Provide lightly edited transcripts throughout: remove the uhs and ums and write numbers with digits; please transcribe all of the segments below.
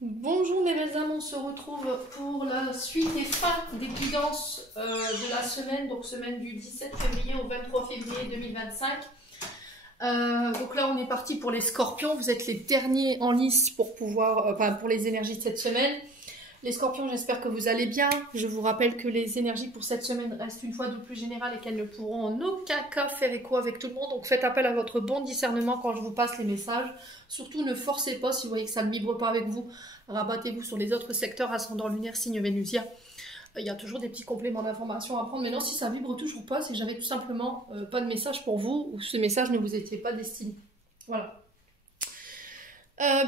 Bonjour mes belles âmes, on se retrouve pour la suite et fin des guidances de la semaine, donc semaine du 17 février au 23 février 2025. Donc là on est parti pour les scorpions, vous êtes les derniers en lice pour pouvoir, pour les énergies de cette semaine. Les scorpions, j'espère que vous allez bien. Je vous rappelle que les énergies pour cette semaine restent une fois de plus générales et qu'elles ne pourront en aucun cas faire écho avec tout le monde. Donc faites appel à votre bon discernement quand je vous passe les messages. Surtout ne forcez pas, si vous voyez que ça ne vibre pas avec vous, rabattez-vous sur les autres secteurs, ascendant lunaire, signe vénusien. Il y a toujours des petits compléments d'informations à prendre. Mais non, si ça vibre toujours pas, c'est que j'avais tout simplement pas de message pour vous ou ce message ne vous était pas destiné. Voilà.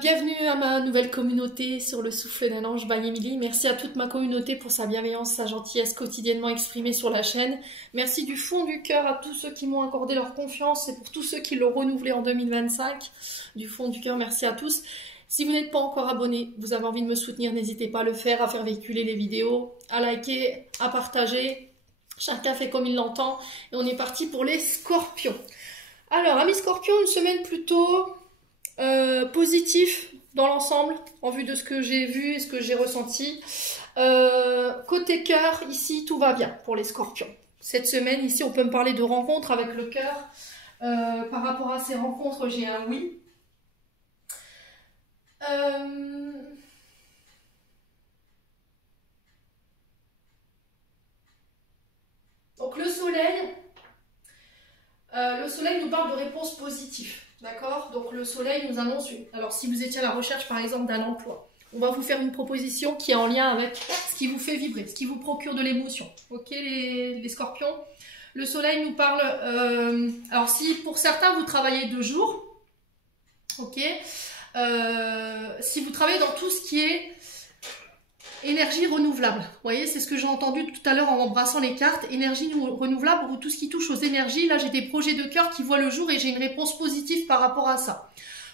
Bienvenue à ma nouvelle communauté sur le souffle d'un ange by Emily. Merci à toute ma communauté pour sa bienveillance, sa gentillesse quotidiennement exprimée sur la chaîne. Merci du fond du cœur à tous ceux qui m'ont accordé leur confiance et pour tous ceux qui l'ont renouvelé en 2025. Du fond du cœur, merci à tous. Si vous n'êtes pas encore abonné, vous avez envie de me soutenir, n'hésitez pas à le faire, à faire véhiculer les vidéos, à liker, à partager. Chacun fait comme il l'entend. Et on est parti pour les scorpions. Alors, amis scorpions, une semaine plutôt... positif dans l'ensemble, en vue de ce que j'ai vu et ce que j'ai ressenti. Côté cœur, ici, tout va bien pour les scorpions. Cette semaine, ici, on peut me parler de rencontres avec le cœur. Par rapport à ces rencontres, j'ai un oui. Donc le soleil nous parle de réponses positives. D'accord? Donc le soleil nous annonce une... Alors si vous étiez à la recherche par exemple d'un emploi, on va vous faire une proposition qui est en lien avec ce qui vous fait vibrer, ce qui vous procure de l'émotion. Ok les scorpions? Le soleil nous parle... alors si pour certains vous travaillez 2 jours, ok, si vous travaillez dans tout ce qui est énergie renouvelable, vous voyez, c'est ce que j'ai entendu tout à l'heure en embrassant les cartes, énergie renouvelable ou tout ce qui touche aux énergies. Là, j'ai des projets de cœur qui voient le jour et j'ai une réponse positive par rapport à ça.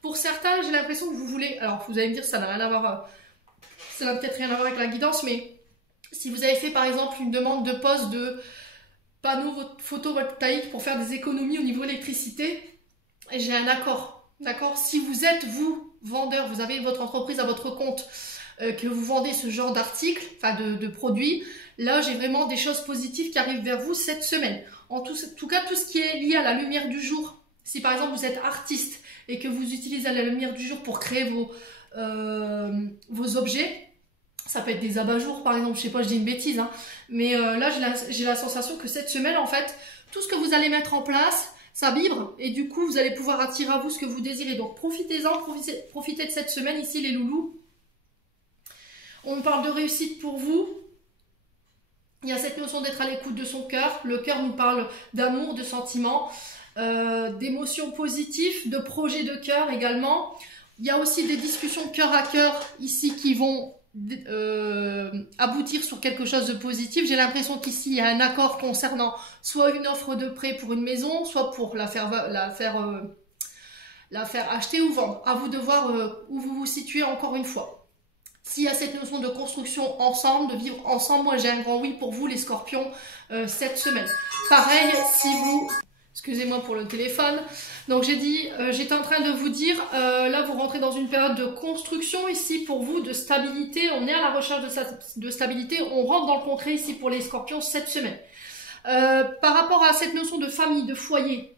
Pour certains, j'ai l'impression que vous voulez... Alors, vous allez me dire, ça n'a rien à voir... Ça n'a peut-être rien à voir avec la guidance, mais si vous avez fait, par exemple, une demande de pose de panneaux photovoltaïques pour faire des économies au niveau électricité, j'ai un accord, d'accord? Si vous êtes, vous, vendeur, vous avez votre entreprise à votre compte, que vous vendez ce genre d'articles, enfin de produits, là j'ai vraiment des choses positives qui arrivent vers vous cette semaine. En tout cas, tout ce qui est lié à la lumière du jour, si par exemple vous êtes artiste et que vous utilisez la lumière du jour pour créer vos objets, ça peut être des abat-jours par exemple, je sais pas, je dis une bêtise, hein, mais là j'ai la sensation que cette semaine en fait, tout ce que vous allez mettre en place, ça vibre et du coup vous allez pouvoir attirer à vous ce que vous désirez. Donc profitez-en, profitez de cette semaine ici les loulous. On parle de réussite pour vous. Il y a cette notion d'être à l'écoute de son cœur. Le cœur nous parle d'amour, de sentiments, d'émotions positives, de projets de cœur également. Il y a aussi des discussions cœur à cœur ici qui vont aboutir sur quelque chose de positif. J'ai l'impression qu'ici il y a un accord concernant soit une offre de prêt pour une maison, soit pour la faire acheter ou vendre. À vous de voir où vous vous situez encore une fois. S'il y a cette notion de construction ensemble, de vivre ensemble, moi j'ai un grand oui pour vous les scorpions cette semaine. Pareil, si vous... Excusez-moi pour le téléphone. Donc j'ai dit, j'étais en train de vous dire, là vous rentrez dans une période de construction ici pour vous, de stabilité. On est à la recherche de stabilité. On rentre dans le concret ici pour les scorpions cette semaine. Par rapport à cette notion de famille, de foyer,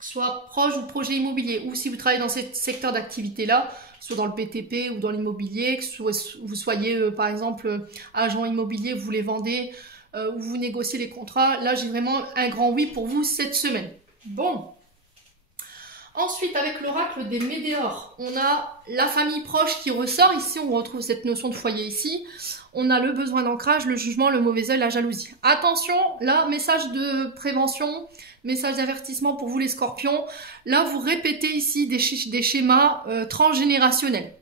soit proche ou projet immobilier, ou si vous travaillez dans ce secteur d'activité-là, soit dans le PTP ou dans l'immobilier, que vous soyez par exemple agent immobilier, vous les vendez ou vous négociez les contrats, là j'ai vraiment un grand oui pour vous cette semaine. Bon. Ensuite, avec l'oracle des Médéors, on a la famille proche qui ressort. Ici, on retrouve cette notion de foyer ici. On a le besoin d'ancrage, le jugement, le mauvais œil, la jalousie. Attention, là, message de prévention, message d'avertissement pour vous les scorpions. Là, vous répétez ici des schémas transgénérationnels.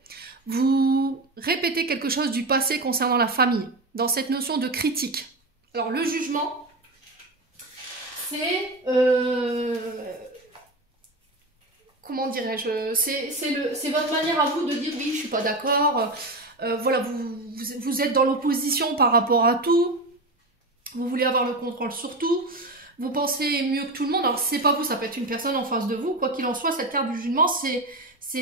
Vous répétez quelque chose du passé concernant la famille, dans cette notion de critique. Alors, le jugement, c'est... comment dirais-je, c'est votre manière à vous de dire oui, je suis pas d'accord. Voilà, vous êtes dans l'opposition par rapport à tout. Vous voulez avoir le contrôle sur tout. Vous pensez mieux que tout le monde. Alors, c'est pas vous, ça peut être une personne en face de vous. Quoi qu'il en soit, cette carte du jugement, c'est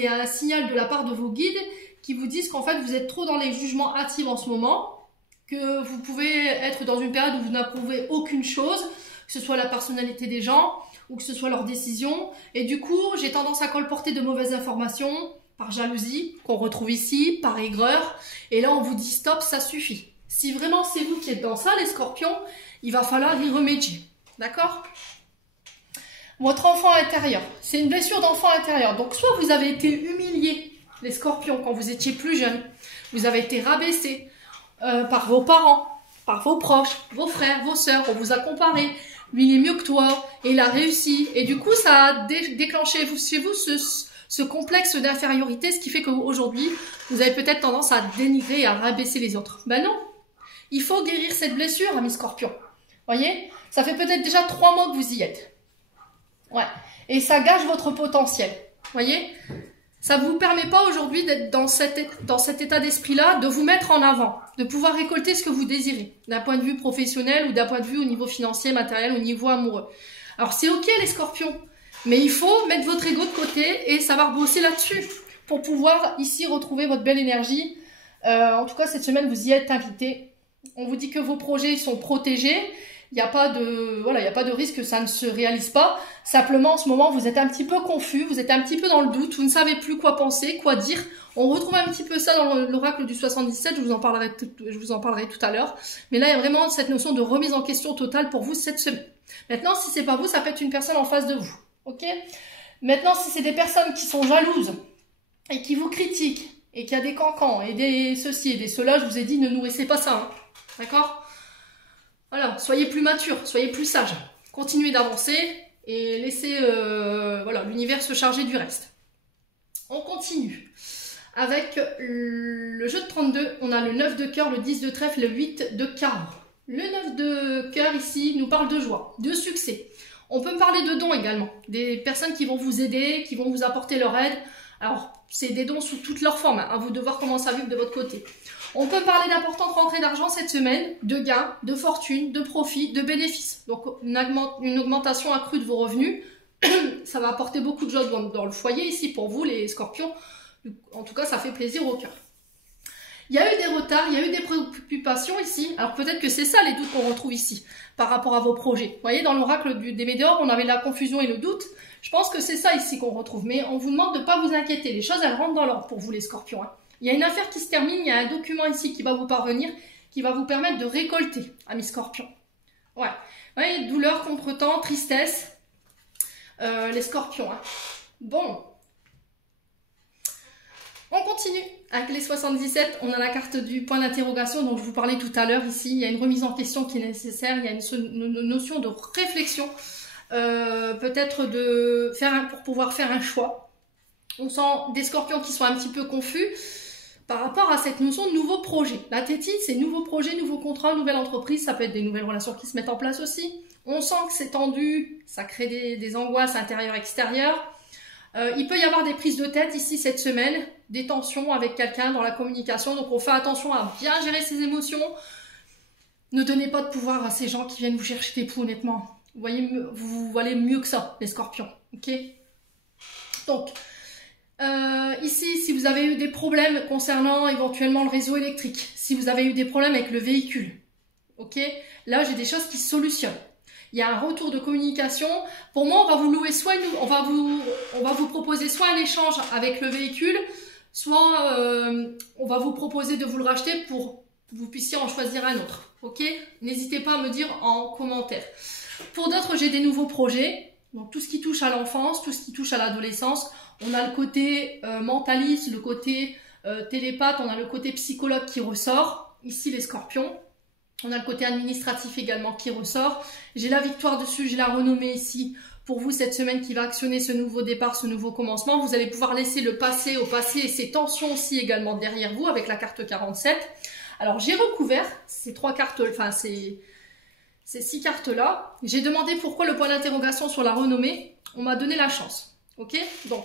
un signal de la part de vos guides qui vous disent qu'en fait, vous êtes trop dans les jugements hâtifs en ce moment, que vous pouvez être dans une période où vous n'approuvez aucune chose, que ce soit la personnalité des gens, ou que ce soit leurs décisions. Et du coup, j'ai tendance à colporter de mauvaises informations, par jalousie, qu'on retrouve ici, par aigreur. Et là, on vous dit stop, ça suffit. Si vraiment c'est vous qui êtes dans ça, les scorpions, il va falloir y remédier. D'accord ? Votre enfant intérieur, c'est une blessure d'enfant intérieur. Donc, soit vous avez été humilié, les scorpions, quand vous étiez plus jeune. Vous avez été rabaissé par vos parents, par vos proches, vos frères, vos sœurs. On vous a comparé. Lui, il est mieux que toi. Et il a réussi. Et du coup, ça a déclenché chez vous ce complexe d'infériorité, ce qui fait qu'aujourd'hui, vous avez peut-être tendance à dénigrer et à rabaisser les autres. Ben non. Il faut guérir cette blessure, amis scorpions. Voyez ? Ça fait peut-être déjà 3 mois que vous y êtes. Ouais. Et ça gâche votre potentiel. Voyez ? Ça ne vous permet pas aujourd'hui d'être dans cet état d'esprit-là, de vous mettre en avant, de pouvoir récolter ce que vous désirez, d'un point de vue professionnel ou d'un point de vue au niveau financier, matériel, au niveau amoureux. Alors c'est ok les scorpions, mais il faut mettre votre ego de côté et savoir bosser là-dessus pour pouvoir ici retrouver votre belle énergie. En tout cas, cette semaine, vous y êtes invités. On vous dit que vos projets sont protégés. Il n'y a pas de risque que ça ne se réalise pas. Simplement, en ce moment, vous êtes un petit peu confus, vous êtes un petit peu dans le doute, vous ne savez plus quoi penser, quoi dire. On retrouve un petit peu ça dans l'oracle du 77, je vous en parlerai tout à l'heure. Mais là, il y a vraiment cette notion de remise en question totale pour vous cette semaine. Maintenant, si c'est pas vous, ça peut être une personne en face de vous. Ok ? Maintenant, si c'est des personnes qui sont jalouses et qui vous critiquent, et qu'il y a des cancans, et des ceci et des cela, je vous ai dit, ne nourrissez pas ça. Hein. D'accord ? Voilà, soyez plus mature, soyez plus sage. Continuez d'avancer et laissez l'univers se charger du reste. On continue. Avec le jeu de 32, on a le 9 de cœur, le 10 de trèfle, le 8 de carreau. Le 9 de cœur ici nous parle de joie, de succès. On peut me parler de dons également. Des personnes qui vont vous aider, qui vont vous apporter leur aide. Alors, c'est des dons sous toutes leurs formes. Hein. À vous de voir comment ça vibre de votre côté. On peut parler d'importantes rentrées d'argent cette semaine, de gains, de fortune, de profits, de bénéfices. Donc, une augmentation accrue de vos revenus. Ça va apporter beaucoup de joie dans le foyer ici pour vous, les scorpions. En tout cas, ça fait plaisir au cœur. Il y a eu des retards, il y a eu des préoccupations ici. Alors, peut-être que c'est ça les doutes qu'on retrouve ici par rapport à vos projets. Vous voyez, dans l'oracle des météores, on avait la confusion et le doute. Je pense que c'est ça ici qu'on retrouve. Mais on vous demande de ne pas vous inquiéter. Les choses, elles rentrent dans l'ordre pour vous, les scorpions. Hein. Il y a une affaire qui se termine, il y a un document ici qui va vous parvenir, qui va vous permettre de récolter, amis scorpions. Ouais. Vous voyez, douleur, contretemps, tristesse, les scorpions. Hein. Bon. On continue. Avec les 77, on a la carte du point d'interrogation dont je vous parlais tout à l'heure ici. Il y a une remise en question qui est nécessaire, il y a une notion de réflexion, peut-être pour pouvoir faire un choix. On sent des scorpions qui sont un petit peu confus par rapport à cette notion de nouveau projet. La tétine, c'est nouveau projet, nouveau contrat, nouvelle entreprise. Ça peut être des nouvelles relations qui se mettent en place aussi. On sent que c'est tendu, ça crée des angoisses intérieures, extérieures. Il peut y avoir des prises de tête ici cette semaine, des tensions avec quelqu'un dans la communication. Donc on fait attention à bien gérer ses émotions. Ne donnez pas de pouvoir à ces gens qui viennent vous chercher des poux, honnêtement. Vous voyez, vous valez mieux que ça, les scorpions. Ok ? Donc, ici, si vous avez eu des problèmes concernant éventuellement le réseau électrique, si vous avez eu des problèmes avec le véhicule, ok, là j'ai des choses qui se solutionnent. Il y a un retour de communication. Pour moi, on va vous louer on va vous proposer soit un échange avec le véhicule, soit on va vous proposer de vous le racheter pour que vous puissiez en choisir un autre. Ok, n'hésitez pas à me dire en commentaire. Pour d'autres, j'ai des nouveaux projets. Donc tout ce qui touche à l'enfance, tout ce qui touche à l'adolescence. On a le côté mentaliste, le côté télépathe, on a le côté psychologue qui ressort. Ici, les scorpions. On a le côté administratif également qui ressort. J'ai la victoire dessus, j'ai la renommée ici pour vous cette semaine qui va actionner ce nouveau départ, ce nouveau commencement. Vous allez pouvoir laisser le passé au passé et ces tensions aussi également derrière vous avec la carte 47. Alors j'ai recouvert ces 3 cartes, enfin ces 6 cartes-là. J'ai demandé pourquoi le point d'interrogation sur la renommée. On m'a donné la chance. Ok ? Donc,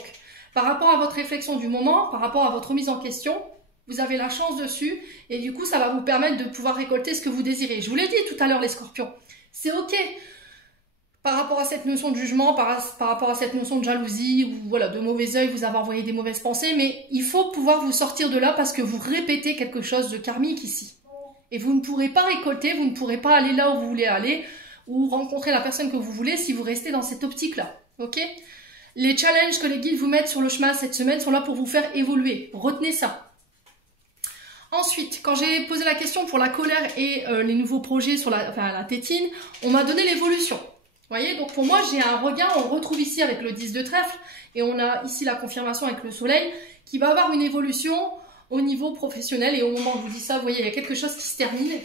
par rapport à votre réflexion du moment, par rapport à votre mise en question, vous avez la chance dessus et du coup, ça va vous permettre de pouvoir récolter ce que vous désirez. Je vous l'ai dit tout à l'heure, les scorpions. C'est ok. par rapport à cette notion de jugement, par rapport à cette notion de jalousie, ou voilà, de mauvais œil, vous avez envoyé des mauvaises pensées, mais il faut pouvoir vous sortir de là parce que vous répétez quelque chose de karmique ici. Et vous ne pourrez pas récolter, vous ne pourrez pas aller là où vous voulez aller, ou rencontrer la personne que vous voulez si vous restez dans cette optique-là. Ok? Les challenges que les guides vous mettent sur le chemin cette semaine sont là pour vous faire évoluer. Retenez ça. Ensuite, quand j'ai posé la question pour la colère et les nouveaux projets sur la tétine, on m'a donné l'évolution. Vous voyez, donc pour moi, j'ai un regain, on le retrouve ici avec le 10 de trèfle, et on a ici la confirmation avec le soleil, qui va avoir une évolution au niveau professionnel, et au moment où je vous dis ça, vous voyez, il y a quelque chose qui se termine.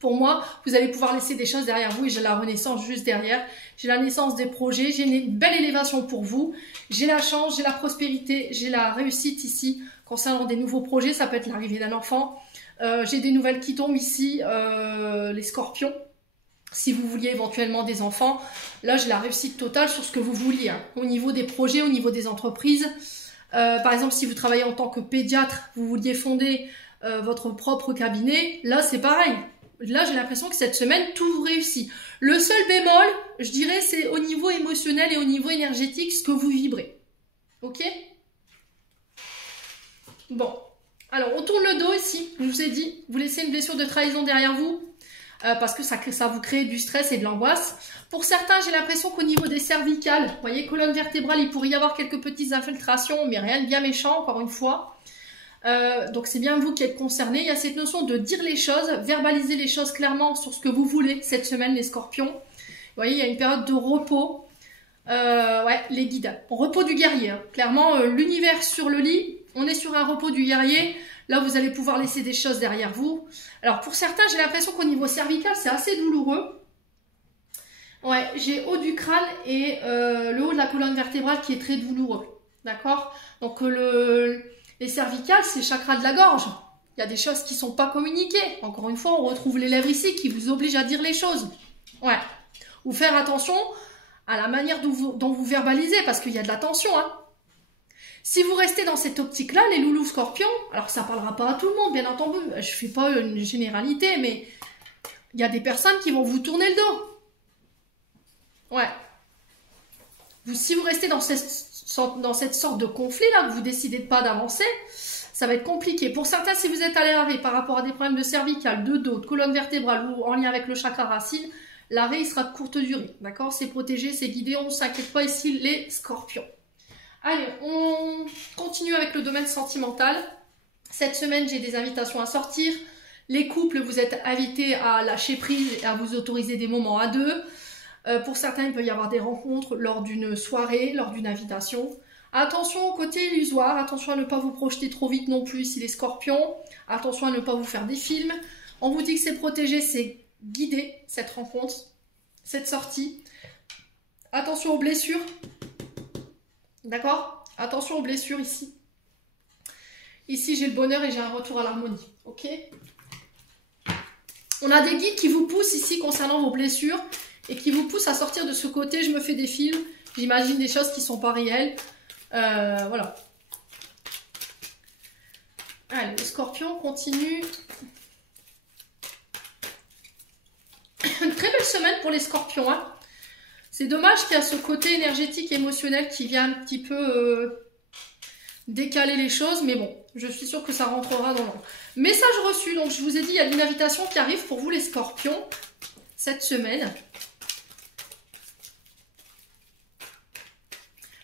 Pour moi, vous allez pouvoir laisser des choses derrière vous, et j'ai la renaissance juste derrière. J'ai la naissance des projets, j'ai une belle élévation pour vous, j'ai la chance, j'ai la prospérité, j'ai la réussite ici, concernant des nouveaux projets, ça peut être l'arrivée d'un enfant. J'ai des nouvelles qui tombent ici, les scorpions. Si vous vouliez éventuellement des enfants, là j'ai la réussite totale sur ce que vous vouliez, hein. Au niveau des projets, au niveau des entreprises. Par exemple, si vous travaillez en tant que pédiatre, vous vouliez fonder votre propre cabinet, là c'est pareil. Là j'ai l'impression que cette semaine, tout vous réussit. Le seul bémol, je dirais, c'est au niveau émotionnel et au niveau énergétique, ce que vous vibrez. Ok? Bon. Alors, on tourne le dos ici. Je vous ai dit, vous laissez une blessure de trahison derrière vous. Parce que ça vous crée du stress et de l'angoisse. Pour certains, j'ai l'impression qu'au niveau des cervicales, vous voyez, colonne vertébrale, il pourrait y avoir quelques petites infiltrations, mais rien de bien méchant, encore une fois. Donc c'est bien vous qui êtes concernés. Il y a cette notion de dire les choses, verbaliser les choses clairement sur ce que vous voulez cette semaine, les scorpions. Vous voyez, il y a une période de repos. Ouais, les guides. Repos du guerrier. Hein. Clairement, l'univers sur le lit, on est sur un repos du guerrier. Là, vous allez pouvoir laisser des choses derrière vous. Alors, pour certains, j'ai l'impression qu'au niveau cervical, c'est assez douloureux. Ouais, j'ai haut du crâne et le haut de la colonne vertébrale qui est très douloureux. D'accord? Donc, les cervicales, c'est le chakra de la gorge. Il y a des choses qui ne sont pas communiquées. Encore une fois, on retrouve les lèvres ici qui vous obligent à dire les choses. Ouais. Ou faire attention à la manière dont vous verbalisez, parce qu'il y a de la tension, hein. Si vous restez dans cette optique-là, les loulous scorpions, alors ça ne parlera pas à tout le monde, bien entendu, je ne fais pas une généralité, mais il y a des personnes qui vont vous tourner le dos. Ouais. Si vous restez dans cette sorte de conflit-là, que vous décidez de pas d'avancer, ça va être compliqué. Pour certains, si vous êtes à l'arrêt par rapport à des problèmes de cervicale, de dos, de colonne vertébrale ou en lien avec le chakra racine, l'arrêt il sera de courte durée. D'accord? C'est protégé, c'est guidé, on ne s'inquiète pas ici, les scorpions. Allez, on continue avec le domaine sentimental. Cette semaine, j'ai des invitations à sortir. Les couples, vous êtes invités à lâcher prise et à vous autoriser des moments à deux. Pour certains, il peut y avoir des rencontres lors d'une soirée, lors d'une invitation. Attention au côté illusoire, attention à ne pas vous projeter trop vite non plus si les scorpions. Attention à ne pas vous faire des films. On vous dit que c'est protégé, c'est guidé, cette rencontre, cette sortie. Attention aux blessures. D'accord? Attention aux blessures ici. Ici, j'ai le bonheur et j'ai un retour à l'harmonie. Ok? On a des guides qui vous poussent ici concernant vos blessures et qui vous poussent à sortir de ce côté. Je me fais des films, j'imagine des choses qui ne sont pas réelles. Voilà. Allez, le scorpion continue. Une très belle semaine pour les scorpions, hein. C'est dommage qu'il y a ce côté énergétique et émotionnel qui vient un petit peu décaler les choses, mais bon, je suis sûre que ça rentrera dans l'ordre. Message reçu, donc je vous ai dit, il y a une invitation qui arrive pour vous les scorpions, cette semaine.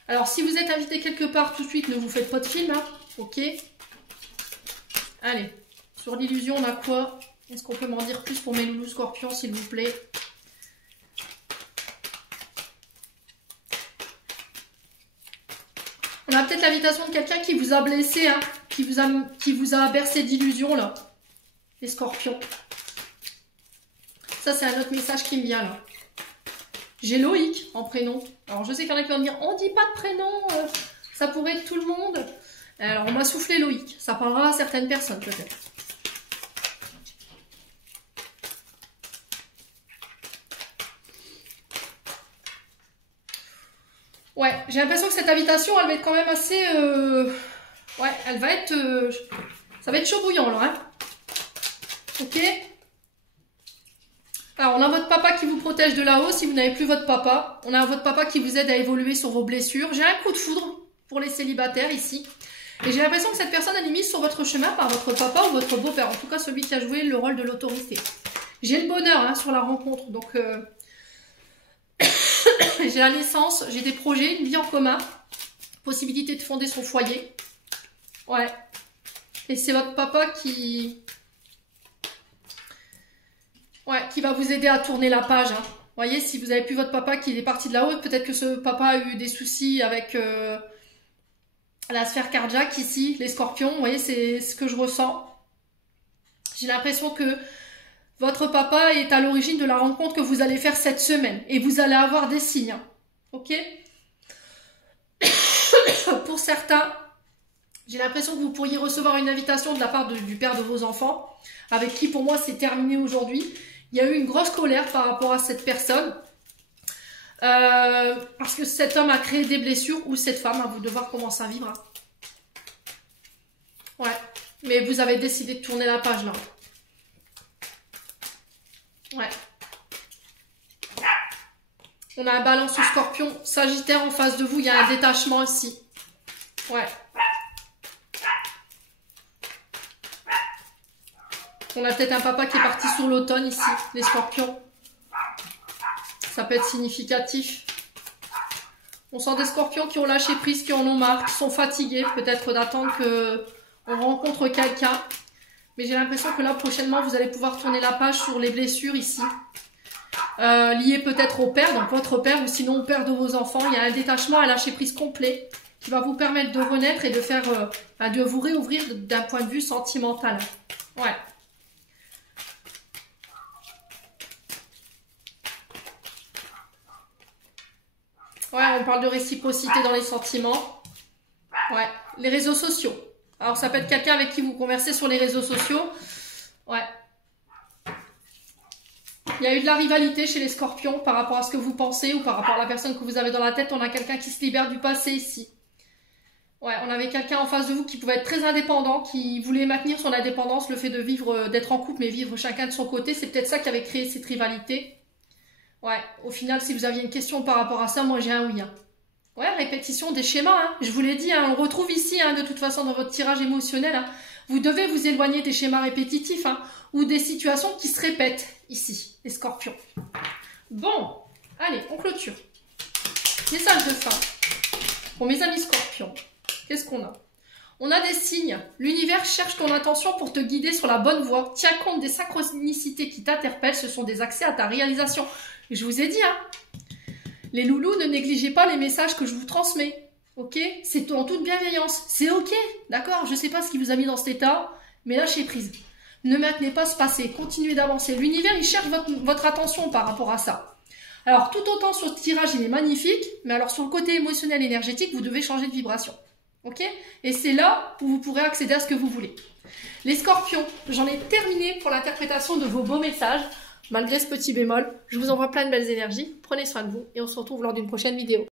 Alors, si vous êtes invité quelque part tout de suite, ne vous faites pas de film, hein, ok? Allez, sur l'illusion, on a quoi? Est-ce qu'on peut m'en dire plus pour mes loulous scorpions, s'il vous plaît? On a peut-être l'invitation de quelqu'un qui vous a blessé, hein, qui vous a bercé d'illusions, là. Les scorpions. Ça, c'est un autre message qui me vient, là. J'ai Loïc en prénom. Alors, je sais qu'il y en a qui vont me dire, on dit pas de prénom, ça pourrait être tout le monde. Alors, on m'a soufflé Loïc. Ça parlera à certaines personnes, peut-être. Ouais, j'ai l'impression que cette invitation, elle va être quand même assez... Ouais, elle va être... Ça va être chaud bouillant, là, hein. Ok. Alors, on a votre papa qui vous protège de là-haut si vous n'avez plus votre papa. On a votre papa qui vous aide à évoluer sur vos blessures. J'ai un coup de foudre pour les célibataires ici. Et j'ai l'impression que cette personne est mise sur votre chemin par votre papa ou votre beau-père. En tout cas, celui qui a joué le rôle de l'autorité. J'ai le bonheur sur la rencontre. Donc, j'ai la naissance, j'ai des projets, une vie en commun. Possibilité de fonder son foyer. Ouais. Et c'est votre papa qui va vous aider à tourner la page. Vous voyez, si vous n'avez plus votre papa qui est parti de là-haut, peut-être que ce papa a eu des soucis avec la sphère cardiaque ici, les scorpions. Vous voyez, c'est ce que je ressens. J'ai l'impression que votre papa est à l'origine de la rencontre que vous allez faire cette semaine. Et vous allez avoir des signes. Ok? Pour certains, j'ai l'impression que vous pourriez recevoir une invitation de la part du père de vos enfants, avec qui pour moi c'est terminé aujourd'hui. Il y a eu une grosse colère par rapport à cette personne, parce que cet homme a créé des blessures, ou cette femme, à vous de voir comment ça vivre. Ouais, mais vous avez décidé de tourner la page là. Ouais. On a un balance au scorpion, sagittaire en face de vous, il y a un détachement ici. Ouais. On a peut-être un papa qui est parti sur l'automne ici, les scorpions. Ça peut être significatif. On sent des scorpions qui ont lâché prise, qui en ont marre, qui sont fatigués, peut-être d'attendre qu'on rencontre quelqu'un. Mais j'ai l'impression que là, prochainement, vous allez pouvoir tourner la page sur les blessures ici. Liées peut-être au père, donc votre père, ou sinon au père de vos enfants. Il y a un détachement, un lâcher prise complet qui va vous permettre de renaître et de faire, de vous réouvrir d'un point de vue sentimental. Ouais. Ouais, on parle de réciprocité dans les sentiments. Ouais, les réseaux sociaux. Alors, ça peut être quelqu'un avec qui vous conversez sur les réseaux sociaux. Ouais. Il y a eu de la rivalité chez les scorpions par rapport à ce que vous pensez ou par rapport à la personne que vous avez dans la tête. On a quelqu'un qui se libère du passé ici. Ouais, on avait quelqu'un en face de vous qui pouvait être très indépendant, qui voulait maintenir son indépendance, le fait de vivre, d'être en couple, mais vivre chacun de son côté. C'est peut-être ça qui avait créé cette rivalité. Ouais, au final, si vous aviez une question par rapport à ça, moi j'ai un oui. Ouais, répétition des schémas, je vous l'ai dit, on le retrouve ici, de toute façon, dans votre tirage émotionnel. Vous devez vous éloigner des schémas répétitifs, ou des situations qui se répètent, ici, les scorpions. Bon, allez, on clôture. Message de fin. Pour mes amis scorpions, qu'est-ce qu'on a? On a des signes. L'univers cherche ton attention pour te guider sur la bonne voie. Tiens compte des synchronicités qui t'interpellent, ce sont des accès à ta réalisation. Je vous ai dit, les loulous, ne négligez pas les messages que je vous transmets. Ok? C'est en toute bienveillance. C'est ok, d'accord? Je ne sais pas ce qui vous a mis dans cet état, mais lâchez prise. Ne maintenez pas ce passé. Continuez d'avancer. L'univers, il cherche votre attention par rapport à ça. Alors, tout autant sur ce tirage, il est magnifique, mais alors sur le côté émotionnel, énergétique, vous devez changer de vibration. Ok? Et c'est là où vous pourrez accéder à ce que vous voulez. Les scorpions, j'en ai terminé pour l'interprétation de vos beaux messages. Malgré ce petit bémol, je vous envoie plein de belles énergies. Prenez soin de vous et on se retrouve lors d'une prochaine vidéo.